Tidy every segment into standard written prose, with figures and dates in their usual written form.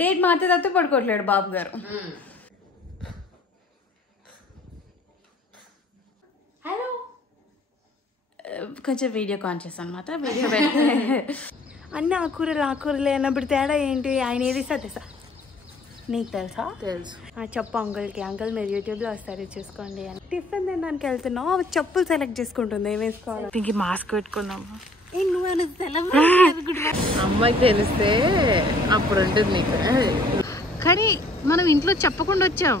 Date మారితే తప్ప పడుకోవట్లేడు బాబు గారు. హలో, కొంచెం వీడియో కాన్షియస్ అనమాట. వీడియో అన్ని ఆకుకూరలు అన్నప్పుడు తేడా ఏంటి? ఆయన ఏది తెలుసా నీకు? తెలుసా? తెలుసు. చెప్పు అంకుల్కి, అంకుల్ మీరు యూట్యూబ్లో వస్తారు చూసుకోండి అని. టిఫిన్ తినడానికి వెళ్తున్నావు, చెప్పులు సెలెక్ట్ చేసుకుంటుంది ఏం వేసుకోవాలి. ఇంక మాస్క్ పెట్టుకున్నాము. అమ్మాయికి తెలిస్తే అప్పుడు ఉంటుంది నీకు. కానీ మనం ఇంట్లో చెప్పకుండా వచ్చాం.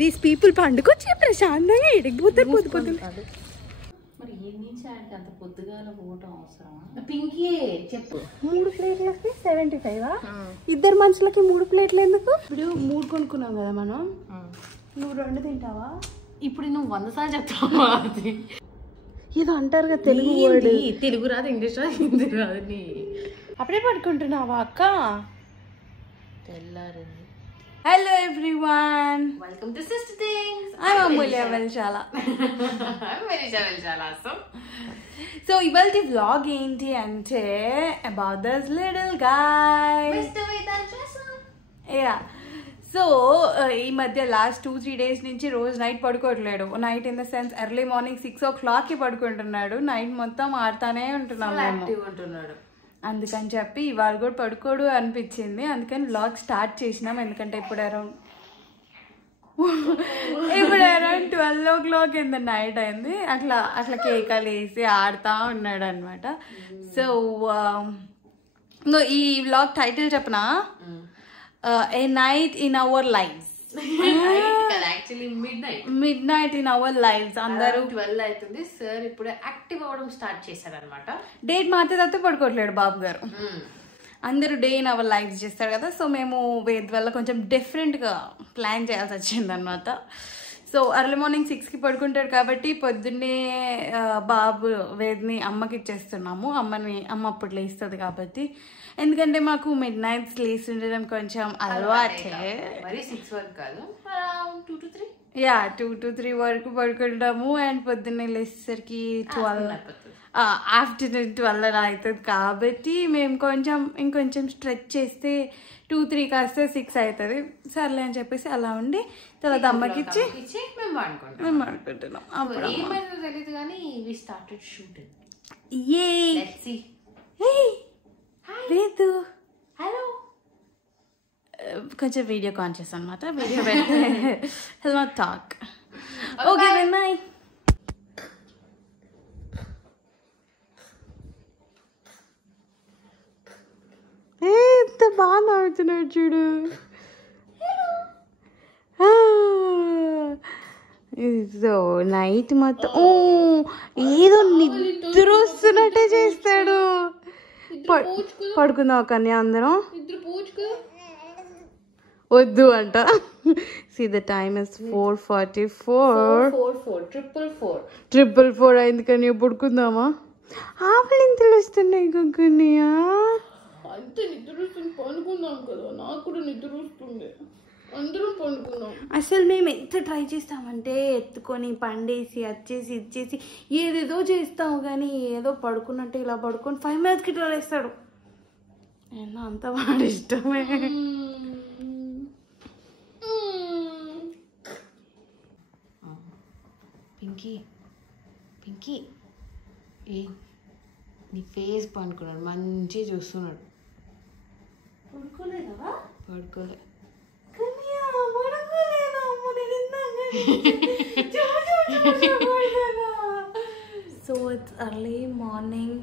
దీస్ పీపుల్ పండుకొచ్చే ప్రశాంతంగా ఎడిగిపోతారు పొద్దు పొద్దున. మరి ఏం నుంచి ఆయనకి అంత పొద్దుగాల పోవటం అవసరమా? పింకీ చెప్పు. 3 ప్లేట్లకి 75. ఇద్దరు మనుషులకి 3 ప్లేట్లు ఎందుకు? ఇప్పుడు 3 కొనుక్కున్నాం కదా మనం. నువ్వు 2 తింటావా? ఇప్పుడు నువ్వు 100 సార్లు చెప్తావా? అది ఏదో అంటారు కదా తెలుగు వర్డ్. తెలుగు రాదు, ఇంగ్లీష్ రాదు, హిందీ రాదు. నీ అప్పుడే పడుకుంటున్నావా అక్క? తెల్లారింది. Hello everyone, welcome to sister things. I'm Amulya Velchala. I'm Manisha Velchala. So ఇవాళ వ్లాగ్ ఏంటి అంటే about this little guy. Yeah, so ఈ మధ్య లాస్ట్ 2-3 డేస్ నుంచి రోజు నైట్ పడుకోవట్లేడు. Night in the sense early morning 6 o'clockకి పడుకుంటున్నాడు. నైట్ మొత్తం ఆడుతానే ఉంటున్నాము. అందుకని చెప్పి ఇవాళ కూడా పడుకోడు అనిపించింది. అందుకని వ్లాగ్ స్టార్ట్ చేసినాం. ఎందుకంటే ఇప్పుడు around 12 o'clock in the night అయింది. అట్లా కేకలు వేసి ఆడుతూ ఉన్నాడు అనమాట. సో ఈ వ్లాగ్ టైటిల్ చెప్పనా? A night in our lives. Actually mid night in our lives. అందరూ 12 అవుతుంది. సార్ ఇప్పుడు యాక్టివ్ అవ్వడం స్టార్ట్ చేశాడు అనమాట. డేట్ మారితే తప్ప పడుకోవట్లేడు బాబు గారు. అందరూ డే ఇన్ అవర్ లైఫ్స్ చేస్తారు కదా. సో మేము వేద్ వల్ల కొంచెం డిఫరెంట్గా ప్లాన్ చేయాల్సి వచ్చింది అనమాట. సో ఎర్లీ మార్నింగ్ 6కి పడుకుంటాడు కాబట్టి పొద్దున్నే బాబు వేద్ని అమ్మకి ఇచ్చేస్తున్నాము. అమ్మ అప్పుడు లేస్తుంది కాబట్టి. ఎందుకంటే మాకు మిడ్ నైట్స్ లేసి ఉండడం కొంచెం అలవాటే. మరి 6 వరకు కాదు, 2 to 3. యా, 2 to 3 వరకు పడుకుంటాము. అండ్ పొద్దున్నే లేచేసరికి 12 ఆఫ్టర్నూన్ 12 అవుతుంది. కాబట్టి మేము ఇంకొంచెం స్ట్రెచ్ చేస్తే 2-3 కాస్తే 6 అవుతుంది. సర్లే అని చెప్పేసి అలా ఉండి తర్వాత అమ్మకి ఇచ్చి మేము అనుకుంటున్నాం. అప్పుడు తెలియదు కానీ వి స్టార్టెడ్ షూటింగ్. లేదు, హలో, కొంచెం వీడియో కాన్షియస్ అనమాట. Video hello talk. Okay boy. ఎంత బాగా నవ్వుతున్నాడు చూడు. సో నైట్ మొత్తం ఏదో నిద్ర వస్తున్నట్టే చేస్తాడు. పడుకుందాం కన్యా అందరం. వద్దు అంట. See the time is 4:44. 4:44 అయింది కన్యా. పడుకుందామా? ఆవులు ఇంతలు వస్తున్నాయి కన్యా. అంతే నిద్ర వస్తుంది, పనుకుందాం కదా. నాకు కూడా నిద్ర వస్తుంది, అందరం పనుకుందాం. అసలు మేము ఎంత ట్రై చేస్తామంటే ఎత్తుకొని పండేసి వచ్చేసి ఇచ్చేసి ఏదేదో చేస్తాము. కానీ ఏదో పడుకున్నట్టు ఇలా పడుకొని 5 minutesకి ఇట్లా వేస్తాడు. ఏమో అంత వాడు ఇష్టమే. పింకీ ఏ నీ ఫేస్ పనుకున్నాడు, మంచిగా చూస్తున్నాడు. పడుకోలేదా? పడుకోలే. So it's early morning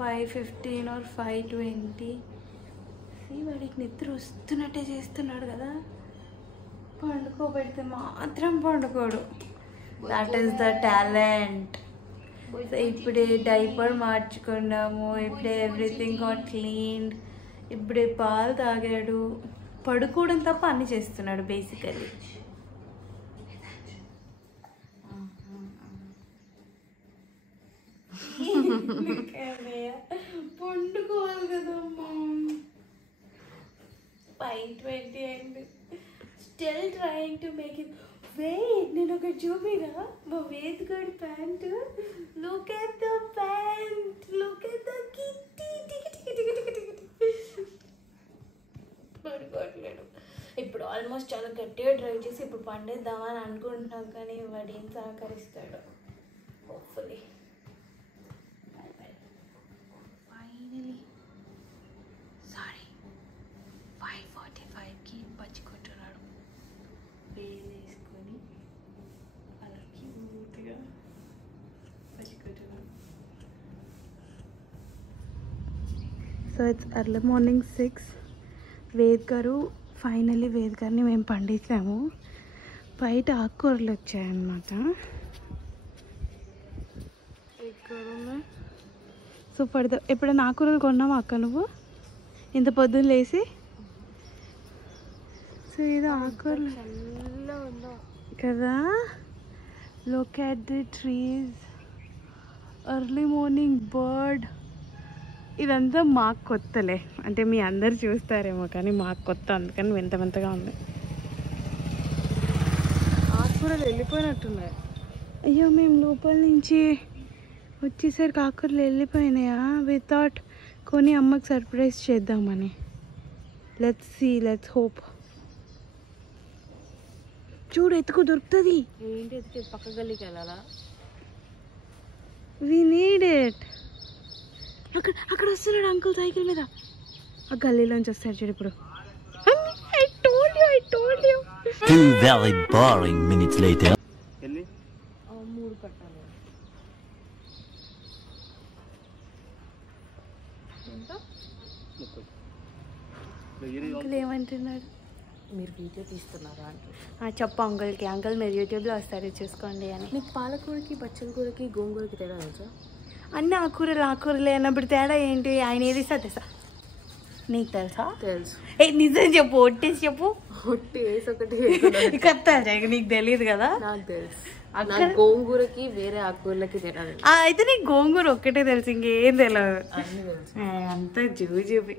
5:15 or 5:20. వాడికి నిద్ర వస్తున్నట్టే చేస్తున్నాడు కదా. పండుకోబెడితే మాత్రం పండుకోడు. That is the talent. So ఇప్పుడే డైపర్ మార్చుకున్నాము, ఇప్పుడే ఎవ్రీథింగ్ గాట్ క్లీన్డ్, ఇప్పుడే పాలు తాగాడు. పడుకోవడం తప్ప అన్ని చేస్తున్నాడు బేసికలీ. పండుకోవాలి కదమ్మా. 5:20 అయింది. Still trying to make it. Wait, నేను ఒకటి చూపిరా. మా వేద్ గడి pant. Look at the pant, look at the kitty almost చాలా గట్టిగా ట్రై చేసి ఇప్పుడు పండేద్దామని అనుకుంటున్నాం, కానీ వాడు ఏం సహకరిస్తాడు. హోప్ఫుల్లీ ఫైనలీ సారీ 5:45కి బజ్జి కొట్టున్నాడు. వేసుకొని అలా క్యూట్గా బజ్జి కొట్టున్నాడు. So it's early morning 6. Ved గారు ఫైనల్లీ వేద్ గారిని మేము పండించాము. బయట ఆకుకూరలు వచ్చాయన్నమాట. సో ఎప్పుడైనా ఆకుకూరలు కొన్నావా అక్క నువ్వు ఇంత పొద్దున్న లేసి? సో ఇది ఆకుకూరలు కదా. Look at the trees, early morning bird. ఇదంతా మాకు కొత్తలే, అంటే మీ అందరు చూస్తారేమో కానీ మాకు కొత్త, అందుకని వింత వింతగా ఉంది. ఆకుకూరలు వెళ్ళిపోయినట్టున్నాయి. అయ్యో మేము లోపల నుంచి వచ్చేసరికి ఆకుకూరలు వెళ్ళిపోయినాయా? వి థాట్ కొని అమ్మకి సర్ప్రైజ్ చేద్దామని. Let's see, let's hope. చూడు ఎత్తుకు దొరుకుతుంది. ఏంటి ఎత్తుకు? పక్క గల్లీకి వెళ్ళాలా? We need it. అక్కడ వస్తున్నాడు అంకుల్ సైకిల్ మీద. ఆ గల్లీలోంచి వస్తాడు చూడు ఇప్పుడు. I told you. 2 very boring minutes later. మూడు కట్టాలి. అంకుల్ ఏమంటున్నాడు? మీరు వీడియో తీస్తున్నారా అంటే చెప్పు అంకుల్కి. అంకుల్ మీరు యూట్యూబ్లో వస్తారు చూసుకోండి అని. నీకు పాలకూరకి, బచ్చల కూరకి, గోంగూరకి తేడా తెలుసా? అన్ని ఆకుకూరలు అన్నప్పుడు తేడా ఏంటి? ఆయన ఏది ఇస్తా తెస్తా. నీకు తెలుసా? తెలుసు. నిజం చెప్పు, ఒట్టేసి చెప్పు. ఒట్టేసి ఒకటి కత్తా నీకు తెలియదు కదా. నాకు తెలుసు. గోంగూరకి వేరే ఆకుకూరలకి తేడా తెలుసు. అయితే నీకు గోంగూర ఒక్కటే తెలుసు, ఇంకేం తెలియదు. అన్నీ తెలుసు. అంతా జూజూబి.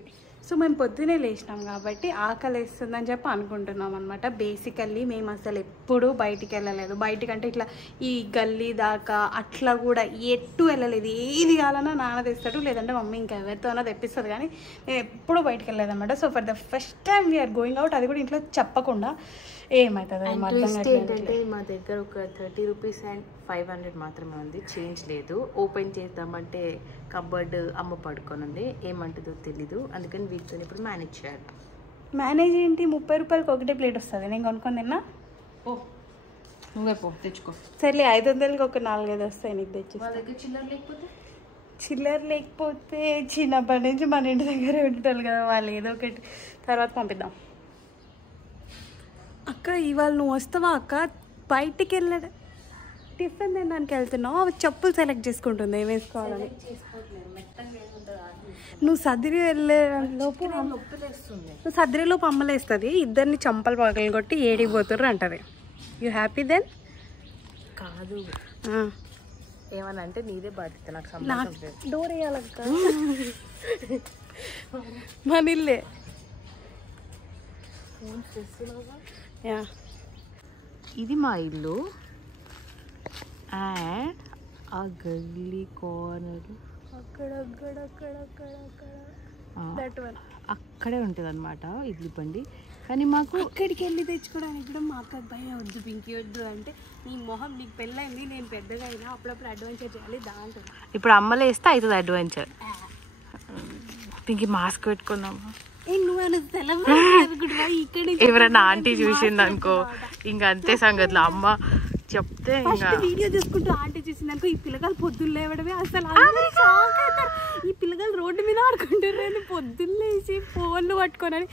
సో మేము పొద్దునే లేచినాం కాబట్టి ఆకలి వేస్తుందని చెప్పి అనుకుంటున్నాం అనమాట. బేసికల్లీ మేము అసలు ఎప్పుడూ బయటికి వెళ్ళలేదు. బయటికంటే ఇట్లా ఈ గల్లీ దాకా అట్లా కూడా ఎట్టు వెళ్ళలేదు. ఏది కావాలన్నా నాన్న తెస్తాడు, లేదంటే మమ్మీ ఇంకెవరితోనో తెప్పిస్తుంది, కానీ మేము ఎప్పుడూ బయటికి వెళ్ళలేదు అనమాట. So for the first time we're going out, అది కూడా ఇంట్లో చెప్పకుండా. ఏమవుతుంది ఏంటంటే మా దగ్గర ఒక 30 రూపీస్ అండ్ 500 మాత్రమే ఉంది, చేంజ్ లేదు. ఓపెన్ చేద్దామంటే కబర్డ్ అమ్మ పడుకొని ఉంది, ఏమంటుందో తెలీదు, అందుకని వీటితో ఇప్పుడు మేనేజ్ చేయాలి. మేనేజ్ ఏంటి? 30 రూపాయలకి ఒకటే ప్లేట్ వస్తుంది. నేను కొనుక్కొని తిన్నా. ఓ నువ్వే పో తెచ్చుకో. సర్లే 500కి ఒక 4-5 వస్తాయి నీకు తెచ్చి. మా దగ్గర చిల్లర లేకపోతే చిన్నప్పటి నుంచి మన ఇంటి దగ్గరే ఉండేటోళ్ళు కదా వాళ్ళు, ఏదో ఒకటి తర్వాత పంపిద్దాం. అక్క ఇవాళ నువ్వు వస్తావా అక్క? బయటికి వెళ్ళాడు టిఫిన్ తినడానికి వెళ్తున్నావు, చెప్పులు సెలెక్ట్ చేసుకుంటుంది ఏం వేసుకోవాలని. నువ్వు సదిరి వెళ్ళే లోపు నువ్వు సదిరి లోపు అమ్మలేస్తుంది, ఇద్దరిని చంపలు పగలు కొట్టి ఏడికి పోతుర్రు అంటది. You happy then? కాదు, ఏమనంటే నీదే బాధ్యత, నాకు సంబంధం లేదు. డోర్ వేయాలక్క. మన ఇల్లే. ఇది మా ఇల్లు అండ్ ఆ గల్లీ కార్నర్ అక్కడే ఉంటుంది అనమాట ఇడ్లీ బండి. కానీ మాకు అక్కడికి వెళ్ళి తెచ్చుకోవడానికి కూడా మా అక్క భయం, వద్దు పింకీ వద్దు అంటే, నీ మొహం నీకు పెళ్ళైంది, నేను పెద్దగా అయినా అప్పుడప్పుడు అడ్వెంచర్ చేయాలి దాంట్లో. ఇప్పుడు అమ్మలే వేస్తే అవుతుంది అడ్వెంచర్. పింకీ మాస్క్ పెట్టుకుందాము. ఎవరైనా ఆంటీ చూసింది అనుకో ఇంకా అంతే సంగతిలో. అమ్మ చెప్తే వీడియో చూసుకుంటూ ఆంటీ చూసింది అనుకో, ఈ పిల్లగాలు పొద్దున్న లేవడమే అసలు. ఈ పిల్లగాలు రోడ్డు మీద ఆడుకుంటారు, పొద్దున్న లేచి ఫోన్లు పట్టుకోనని.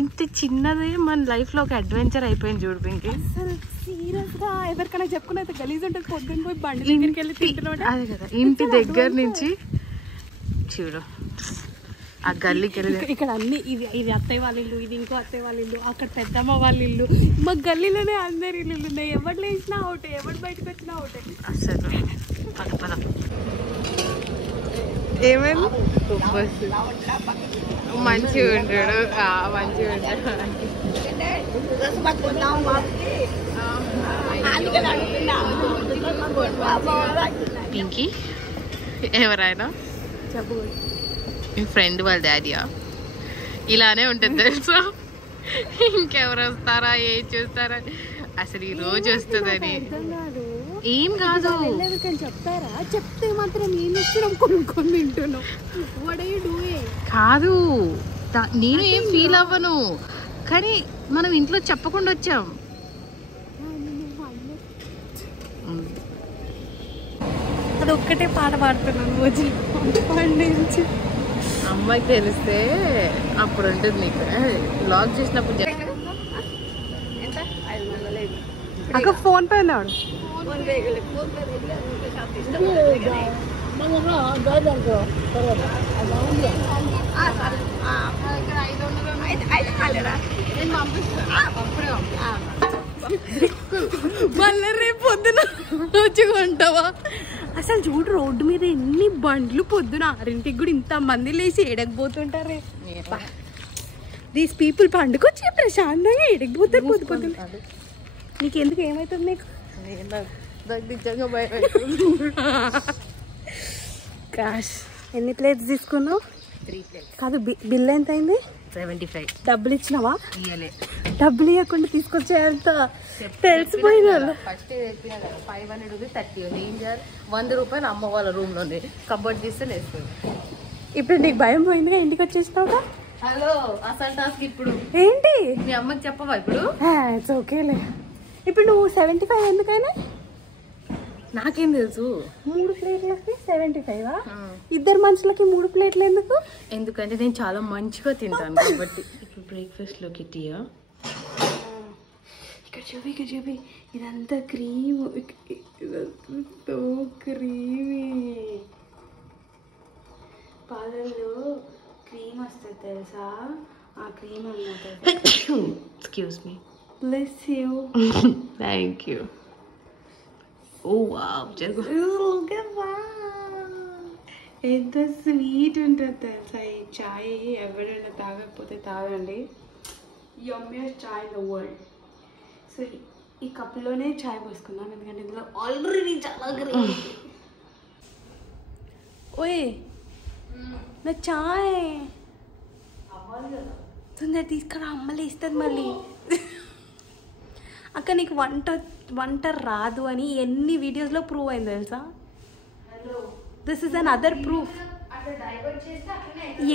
ఇంత చిన్నదే మన లైఫ్ లో ఒక అడ్వెంచర్ అయిపోయింది చూడు పింకీ. అసలు సీరియస్ గా ఎవరికైనా చెప్పుకుని అయితే గలీజ్ ఉంటుంది, పొద్దున్న పోయి బండి దగ్గరికి వెళ్ళి తింటున్నాడు. అదే కదా, ఇంటి దగ్గర నుంచి చూడు ఆ గల్లీకి వెళ్ళి. ఇక్కడ అన్ని ఇది అత్తయ్య వాళ్ళ ఇల్లు, ఇది ఇంకో అత్తయ్య వాళ్ళ ఇల్లు, అక్కడ పెద్దమ్మ వాళ్ళ ఇల్లు, మా గల్లీలోనే అందరి ఇల్లు ఉన్నాయి. ఎవరు లేచినా ఒకటే, ఎవరు బయటకు వచ్చినా ఒకటే. అసలు పద పద. ఏమైంది? మంచిగా ఉంటాడు, మంచిగా ఉంటాడు. పింకీ ఎవరైనా చెప్పు. మీ ఫ్రెండ్ వాళ్ళ డాడీయా? ఇలానే ఉంటుంది తెలుసా, ఇంకెవరు వస్తారా ఏం చూస్తారా అసలు ఈ రోజు వస్తుందని ఏం కాదు చెప్తారా చెప్తే మాత్రం ఏం ఇచ్చినాం కొనుక్కొని తింటున్నాం కాదు నేను ఏం ఫీల్ అవ్వను కానీ మనం ఇంట్లో చెప్పకుండా వచ్చాం అది ఒక్కటే పాట పాడుతున్నాను రోజు పండించి అమ్మాయికి తెలిస్తే అప్పుడు ఉంటుంది నీకు లాక్ చేసినప్పుడు అక్క ఫోన్ పే ఉన్నాడు మళ్ళీ రేపు పొద్దున వచ్చి కొంటావా అసలు చూడు రోడ్డు మీద ఎన్ని బండ్లు పొద్దున 6ంటికి కూడా ఇంత మంది లేచి ఎడకపోతుంటారే దీస్ పీపుల్ పండుకొచ్చి ప్రశాంతంగా ఎడకపోతారు పొద్దు పొద్దున నీకెందుకు ఏమవుతుంది నీకు నిజంగా భయం కాష్ ఎన్ని ప్లేట్స్ తీసుకున్నావు 3 plates కాదు బిల్ ఎంత అయింది 75 డబ్బులు ఇచ్చినావా ఇయ్యలే డబ్బులు ఇవ్వకుండా తీసుకొచ్చేంత తెలిసిపోయిన ఫస్ట్ చెప్పిన కదా 500 ఉంది 30 ఉంది ఏం చేయాలి 100 రూపాయలు అమ్మ వాళ్ళ రూమ్ లో ఉంది కబోర్డ్ తీస్తే వేస్తుంది ఇప్పుడు నీకు భయం పోయిందిగా ఇంటికి వచ్చేసినావుగా హలో అసలు టాస్క్ ఇప్పుడు ఏంటి మీ అమ్మకి చెప్పవా ఇప్పుడు ఇట్స్ ఓకేలే ఇప్పుడు నువ్వు 75 ఎందుకైనా నాకేం తెలుసు 3 ప్లేట్లకి 75 ఇద్దరు మనుషులకి 3 ప్లేట్లు ఎందుకు ఎందుకంటే నేను చాలా మంచిగా తింటాను కాబట్టి ఇప్పుడు బ్రేక్ఫాస్ట్ లోకి టీయా ఇక్కడ చూపి ఇదంతా క్రీమ్ ఇదంతా క్రీమీ పాలల్లో క్రీమ్ వస్తుంది తెలుసా ఆ క్రీమ్ అన్నమాట excuse me bless you thank you oh wow ఎంత స్వీట్ ఉంటుంది తెలుసా ఈ చాయ్ ఎవరైనా తాగకపోతే తాగండి yummiest chai in the world so ఈ కప్లోనే చాయ్ పోసుకుందాం ఎందుకంటే ఇందులో ఆల్రెడీ చాలా గ్రీన్ ఓయ్ నా చాయ్ తొందర తీసుకురా అమ్మలే ఇస్తుంది మళ్ళీ అక్క నీకు వంట రాదు అని ఎన్ని వీడియోస్లో ప్రూవ్ అయింది తెలుసా this is an other proof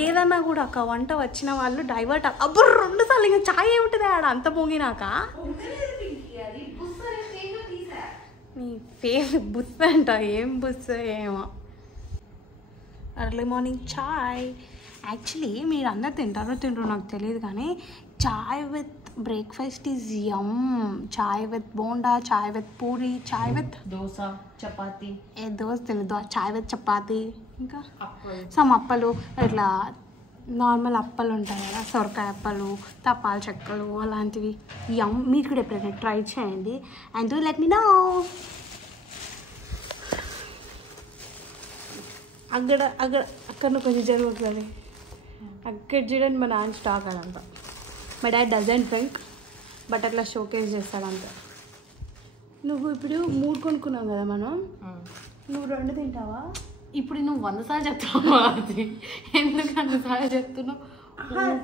ఏదన్నా కూడా అక్క వంట వచ్చిన వాళ్ళు డైవర్ట్ అబ్బు 2 సార్లు ఇంకా ఛాయ్ ఏముంటుంది ఆడ అంత పొంగినాక నీ ఫేస్ బుస్స అంట ఏం బుస్స ఏమో ఎర్లీ మార్నింగ్ చాయ్ యాక్చువల్లీ మీరు అందరు తింటారో నాకు తెలియదు కానీ chai with breakfast is yum chai with bonda chai with puri chai with dosa chapati ఏ దోశ తెలియదు చాయ్ విత్ చపాతి ఇంకా సమ్ అప్పలు ఇట్లా నార్మల్ అప్పలు ఉంటాయి కదా సొరకాయ అప్పలు తపాల చెక్కలు అలాంటివి యమ్ మీరు కూడా ఎప్పుడైనా ట్రై చేయండి and do let me know అక్కడ కొంచెం జరుగుతుంది అక్కడ చూడండి మా నాన్న స్టాక్ అదంతా మా డాడ్ డజంట్ డ్రింక్ బట్ అట్లా షోకేస్ చేస్తాడంత నువ్వు ఇప్పుడు 3 కొనుక్కున్నావు కదా మనం నువ్వు 2 తింటావా ఇప్పుడు నువ్వు 100 సార్లు చెప్తావా అది ఎందుకు 100 సార్లు చెప్తున్నావు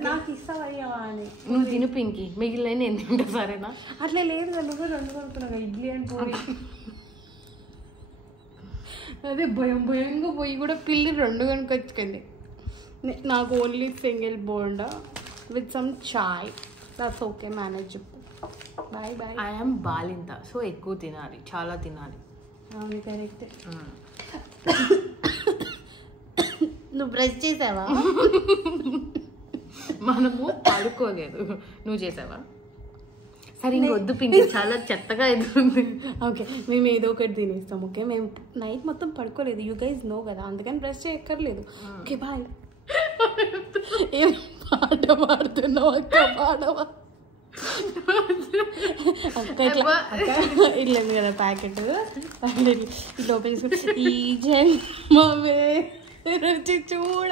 నాకు ఇస్తావయ్యావా అని నువ్వు తిను పింకి మిగిలిన నేను తింటా సరేనా అట్లా లేదు కదా నువ్వు 2 కొనుక్కున్నావు కదా ఇడ్లీ అండ్ పూరి అదే భయంగా పోయి కూడా పిల్లి 2 కొనుక్కొచ్చుకుంది నాకు only single bonda with some chai that's okay manageable boy I'm బాలింత సో ఎక్కువ తినాలి చాలా తినాలి అవును కరెక్ట్ నువ్వు బ్రష్ చేసావా మనము పడుకోలేదు నువ్వు చేసావా సరే ఇంకొద్దు పింకి చాలా చెత్తగా అవుతుంది ఓకే మేము ఏదో ఒకటి తినేస్తాం ఓకే మేము నైట్ మొత్తం పడుకోలేదు యూ గైజ్ నో కదా అందుకని బ్రష్ చేయక్కర్లేదు ఓకే బాయ్ ఏం పాట పాడుతున్నావు అక్క పాడవా అక్క ఇట్లా ఇట్లా కదా ప్యాకెట్ ఇట్లా ఓపెన్ చేసుకుంటే ఈ జన్మవే రుచి చూడ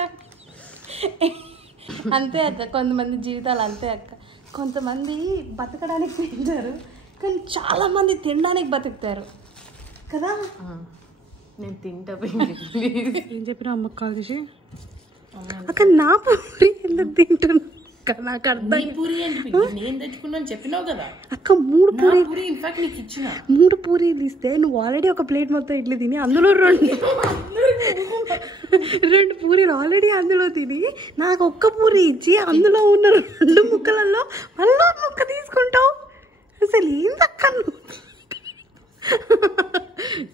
అంతే అక్క కొంతమంది జీవితాలు అంతే అక్క కొంతమంది బతకడానికి తింటారు కానీ చాలా మంది తినడానికి బతుకుతారు కదా నేను తింటా ఏం చెప్పినా అమ్మకు కాల్ చేసి అక్క నా పూరి ఎందుకు తింటున్నా నాకు అర్థం పూరి ఏంటి నేను తెచ్చుకున్నాను చెప్పినావు కదా అక్క 3 పూరి ఇన్ఫాక్ట్ నీకు ఇచ్చిన 3 పూరీలు ఇస్తే నువ్వు ఆల్రెడీ ఒక ప్లేట్ మొత్తం ఇడ్లీ తిని అందులో 2 పూరీలు ఆల్రెడీ అందులో తిని నాకు ఒక్క పూరి ఇచ్చి అందులో ఉన్న 2 ముక్కలలో మళ్ళీ ముక్క తీసుకుంటావు అసలు ఏం దక్క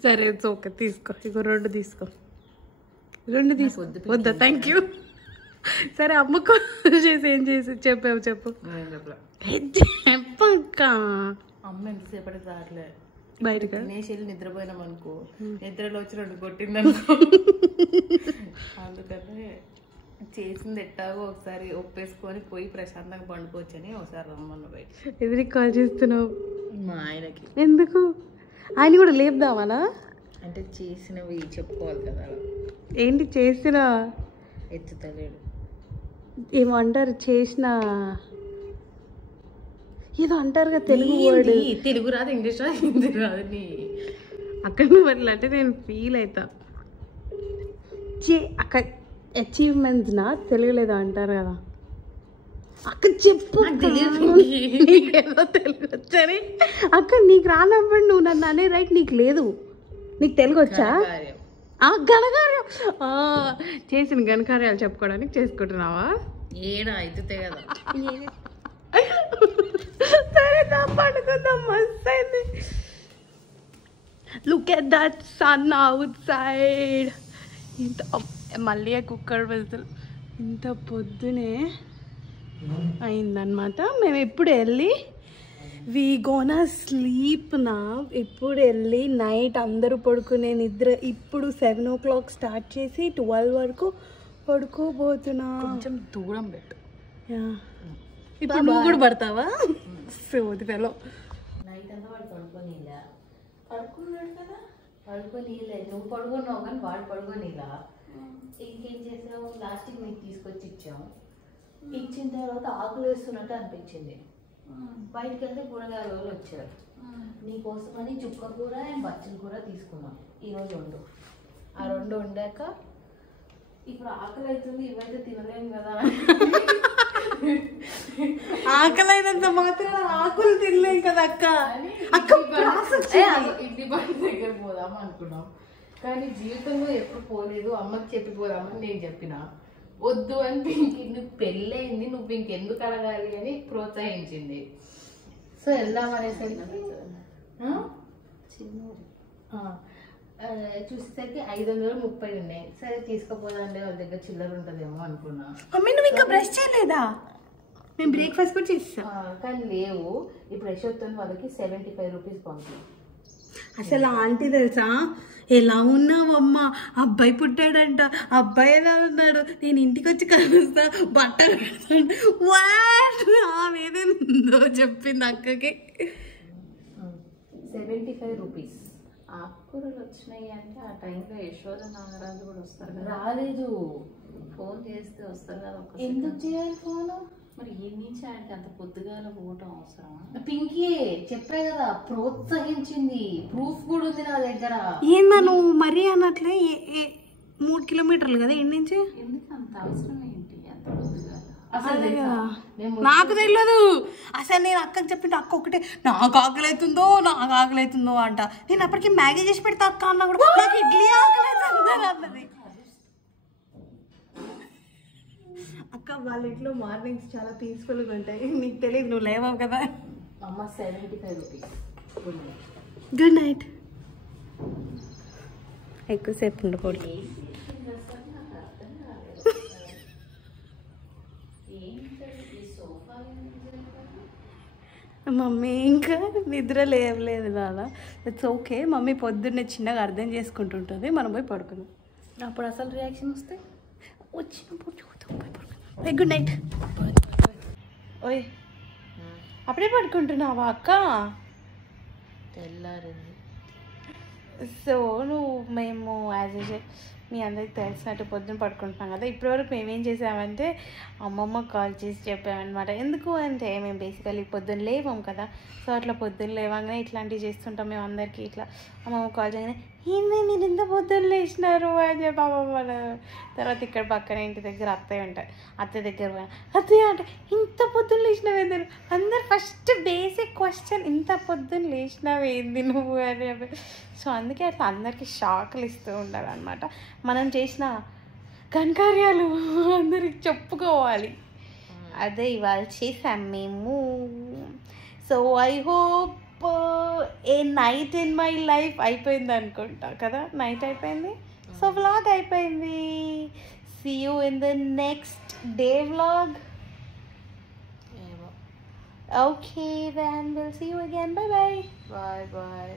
సరే ఓకే తీసుకో ఇగో 2 తీసుకో 2 తీసుకో వద్దా థ్యాంక్ యూ సరే అమ్మకు చేసి ఏం చేసి చెప్పావు చెప్పు చెప్పక్క అమ్మ ఎంతసేపటికి రావట్లే బయటకు తినేసి వెళ్ళి నిద్రపోయినాం అనుకో నిద్రలో వచ్చి 2 కొట్టిందనుకో అందుకని చేసింది ఎట్టాగో ఒకసారి ఒప్పేసుకొని పోయి ప్రశాంతంగా పండుకోవచ్చు అని ఒకసారి రమ్మన్న బయట ఎవరికి కాల్ చేస్తున్నావు మా ఆయనకి ఎందుకు ఆయన కూడా లేపుదామనా అంటే చేసినవి చెప్పుకోవాలి కదా ఏంటి చేసిన ఎత్తుతలేడు ఏమో అంటారు చేసిన ఏదో అంటారుగా తెలుగు వర్డ్ తెలుగు రాదు ఇంగ్లీష్ రాదు హిందీ రాదు నీ అక్కడ వల్ల అంటే నేను ఫీల్ అవుతా అక్కడ అచీవ్మెంట్స్ నా తెలుగు లేదా అంటారు కదా అక్క చెప్పు ఏదో తెలుగు వచ్చని అక్క నీకు రానప్పుడు నువ్వు నన్ను అనే రైట్ నీకు లేదు నీకు తెలుగు వచ్చా ఘనకార్యం చేసిన ఘనకార్యాలు చెప్పుకోవడానికి చేసుకుంటున్నావా ఏడా అయితే కదా సరే పండుకుందాం మస్త్ అయింది look at that sun outside ఇంత మళ్ళీ కుక్కర్ వెళ్తారు ఇంత పొద్దునే అయిందనమాట మేము ఎప్పుడు వెళ్ళి వి గోనా స్లీప్ నా ఇప్పుడు వెళ్ళి నైట్ అందరూ పడుకునే నిద్ర ఇప్పుడు 7 o'clock స్టార్ట్ చేసి 12 వరకు పడుకోబోతున్నా కొంచెం దూరం పెట్టు ఇప్పుడు నువ్వు కూడా పడతావా సోది పిలో నైట్ అంతా వాడు పడుకోనిలా పడుకున్నాడు కదా పడుకోనిలే నువ్వు పడుకున్నావు కానీ వాడు పడుకోనిలా ఇంకేం చేసావు లాస్ట్కి నీకు తీసుకొచ్చి ఇచ్చాము ఇచ్చిన తర్వాత ఆకులు వేస్తున్నట్టు అనిపించింది బయటకు వెళ్తే కూరగాయల వాళ్ళు వచ్చారు నీకోసమని చుక్క కూర అండ్ బచ్చల కూర తీసుకున్నాం ఈరోజు 2 ఆ 2 వండాక ఇప్పుడు ఆకలి అవుతుంది ఇవైతే తినలేము కదా ఆకలి అయినంత మాత్రం ఆకులు తినలేం కదా అక్క అక్క ఇడ్లీ బండి దగ్గర పోదాం అనుకున్నాం కానీ జీవితంలో ఎప్పుడు పోలేదు అమ్మకి చెప్పిపోదామని నేను చెప్పిన వద్దు అని పింకి నువ్వు పెళ్ళయింది నువ్వు ఇంకెందుకు అడగాలి అని ప్రోత్సహించింది సో వెళ్దామనేసరికి చూసేసరికి 530 ఉన్నాయి సరే తీసుకుపోదాండి వాళ్ళ దగ్గర చిల్లర ఉంటుందేమో అనుకున్నా మమ్మీ నువ్వు ఇంకా బ్రష్ చేయలేదా మేము బ్రేక్ఫాస్ట్ కూడా చేస్తాం కానీ లేవు ఇప్పుడు యశోత్తో వాళ్ళకి 75 రూపీస్ పంపి అసలు ఆంటీ తెలుసా ఎలా ఉన్నావమ్మా అబ్బాయి పుట్టాడంట అబ్బాయి ఎలా ఉన్నాడు నేను ఇంటికి వచ్చి కలుస్తా బట్టలు పెడతాడు ఆమెదేందో చెప్పింది అక్కకి 75 రూపీస్ ఆకుకూరలు వచ్చినాయి అంటే ఆ టైంలో యశోద నాగరాజు కూడా వస్తారు కదా రాలేదు ఫోన్ చేస్తే వస్తారు కదా ఎందుకు చేయాలి ఫోన్ మరి ఈ నుంచి ఆయనకి అంత పొద్దుగాల పోవటం అవసరం పింకీ చెప్పే కదా ప్రోత్సహించింది ప్రూఫ్ కూడా ఉంది నా దగ్గర ఏందా నువ్వు మరీ అన్నట్లే 3 కిలోమీటర్లు కదా ఇంటి నుంచి ఎందుకు అంత అవసరం ఏంటి అంత పొద్దుగాల నాకు తెలియదు అసలు నేను అక్కకి చెప్పింటే అక్క ఒకటే నాకు ఆకలి అవుతుందో అంట నేను అప్పటికి మ్యాగీ చేసి పెడతా అక్క అన్న కూడా నాకు ఇడ్లీ ఆకలి అవుతుందో అన్నది అక్క వాళ్ళ ఇంట్లో మార్నింగ్స్ చాలా పీస్ఫుల్గా ఉంటాయి నీకు తెలియదు నువ్వు లేవావు కదా అమ్మ 75 రూపీస్ గుడ్ నైట్ ఎక్కువసేపు ఉండకూడదు మమ్మీ ఇంకా నిద్ర లేవలేదు నాన్న ఇట్స్ ఓకే మమ్మీ పొద్దున్నే చిన్నగా అర్థం చేసుకుంటుంటుంది మనం పోయి పడుకుందాం అప్పుడు అసలు రియాక్షన్ వస్తే వచ్చినప్పుడు చూద్దాం పోయి పడుకుందాం గుడ్ నైట్ ఓయ్ అప్పుడే పడుకుంటున్నావా అక్క తెల్లారింది సో మేము యాజ్ యూజువల్ మీ అందరికి తెలిసినట్టు పొద్దున్న పడుకుంటున్నాం కదా ఇప్పటివరకు మేమేం చేసామంటే అమ్మమ్మ కాల్ చేసి చెప్పామన్నమాట ఎందుకు అంటే మేము బేసికలీ పొద్దున్న లేవాం కదా సో అట్లా పొద్దున్న లేవగానే ఇట్లాంటివి చేస్తుంటాం మేము అందరికీ ఇట్లా అమ్మమ్మ కాల్ చేయగానే ఏంది మీరు ఇంత పొద్దున్న లేచినారు అని చెప్పి అమ్మమ్మ. తర్వాత ఇక్కడ పక్కన ఇంటి దగ్గర అత్తయ్య ఉంటాయి, అత్తయ్య దగ్గర పోయి, అత్తయ్య అంటే ఇంత పొద్దున్న లేచినావేంది అందరు ఫస్ట్ బేసిక్ క్వశ్చన్, ఇంత పొద్దున్న లేచినావేంది నువ్వు అని చెప్పి. సో అందుకే అట్లా అందరికీ షాకులు ఇస్తూ ఉండాలన్నమాట. మనం చేసిన ఘనకార్యాలు అందరికి చెప్పుకోవాలి. అదే ఇవాళ చేసాం మేము. So I hope a night in my life అయిపోయింది అనుకుంటా కదా, నైట్ అయిపోయింది. సో వ్లాగ్ అయిపోయింది. See you in the next day vlog. Okay then will see you again. Bye bye. Bye bye.